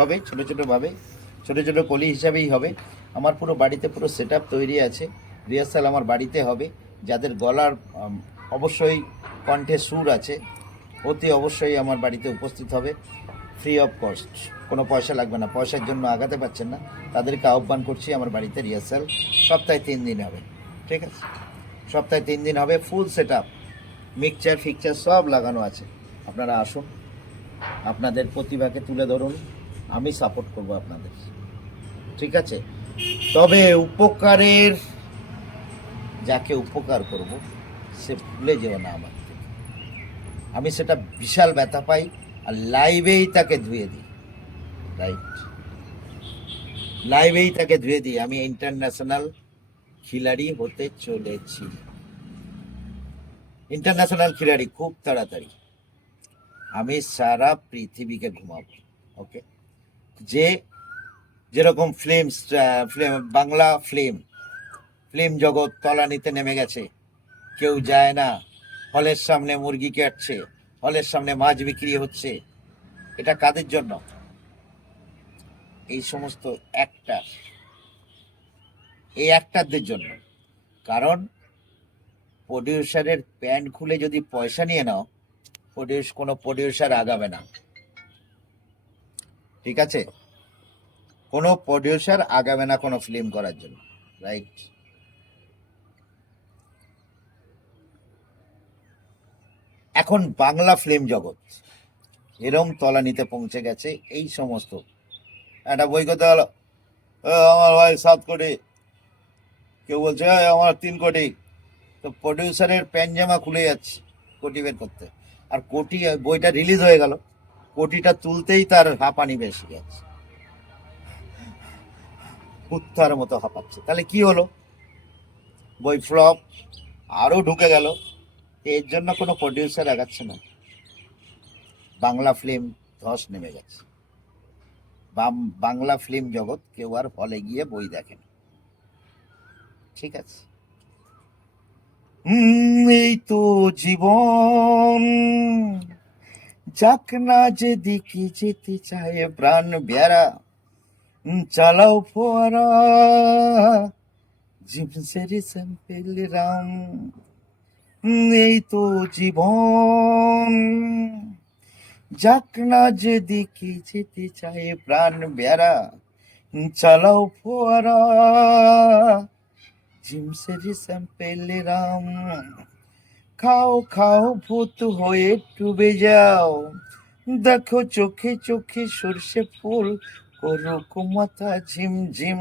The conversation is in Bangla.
হবে, ছোট ছোট ভাবে, ছোট ছোট কলি হিসাবেই হবে। আমার পুরো বাড়িতে পুরো সেট তৈরি আছে। রিহার্সাল আমার বাড়িতে হবে। যাদের গলার অবশ্যই কণ্ঠে সুর আছে, অতি অবশ্যই আমার বাড়িতে উপস্থিত হবে। ফ্রি অফ কস্ট কোনো পয়সা লাগবে না। পয়সার জন্য আগাতে পারছেন না। তাদেরকে আহ্বান করছি আমার বাড়িতে রিহার্সাল সপ্তাহে তিন দিন হবে। ঠিক আছে? সপ্তাহে তিন দিন হবে full set up mixture fixture সব লাগানো আছে। আপনারা আসুন। আপনাদের প্রতিভাকে তুলে ধরুন। আমি সাপোর্ট করব আপনাদের। ঠিক আছে? তবে উপকারের, যাকে উপকার করব, সে ভুলে যেও না আমার। আমি সেটা বিশাল ব্যথা পাই আর লাইভেই তাকে ধুয়ে দিই। রাইট লাইভেই তাকে ধুয়ে দিই। আমি ইন্টারন্যাশনাল খিলাড়ি হতে চলেছি। ইন্টারন্যাশনাল খিলাড়ি, খুব তাড়াতাড়ি। আমি সারা পৃথিবীকে ঘুমাবো। ওকে যে যেরকম film film, Bangla film film জগৎ তলানিতে নেমে গেছে। কেউ যায় না, হলের সামনে মুরগি কাটছে, হলের সামনে মাছ বিক্রি হচ্ছে। এটা কাদের জন্য? এই সমস্ত অ্যাক্টার এই অ্যাক্টারদের জন্য। কারণ প্রডিউসারের প্যান্ট খুলে যদি পয়সা নিয়ে নাও প্রডিউস কোনো প্রডিউসার আগাবে না। ঠিক আছে? কোনো প্রডিউসার আগাবে না কোনো ফিল্ম করার জন্য রাইট এখন বাংলা ফিল্ম জগৎ এরম তলানিতে পৌঁছে গেছে এই সমস্ত। একটা বই করতে হলো "এ, আমার ভাই সাত কোটি। কেউ বলছে "এ, আমার তিন কোটি। তো প্রডিউসারের প্যান্ট জামা খুলে যাচ্ছে কোটি বের করতে। আর কোটি বইটা রিলিজ হয়ে গেল। কোটিটা তুলতেই তার হাঁপানি বেশি গেছে কুত্তার মতো হাঁপাচ্ছে। তাহলে কি হলো? বই ফ্লপ আরও ঢুকে গেল। এর জন্য কোনো প্রডিউসার আগাচ্ছে না। বাংলা ফিল্ম ধস নেমে গেছে বাম- বাংলা ফিল্ম জগৎ কেউ আর হলে গিয়ে বই দেখে না। ঠিক আছে? এই তো জীবন। যাক না যেদিকে যেতে চায় প্রাণ। বেড়া চালাও ফোয়ারা জিমসের স্যাম্পেল রাম এই তো জীবন। যাক না যেদিকে যেতে চায় প্রাণ বেড়া চালাও ফোয়ারা জিমসের স্যাম্পেল রাম খাও খাও, ভূত হয়ে ডুবে যাও। দেখো চোখে চোখে সর্ষে ফুল করুক মাথা ঝিম ঝিম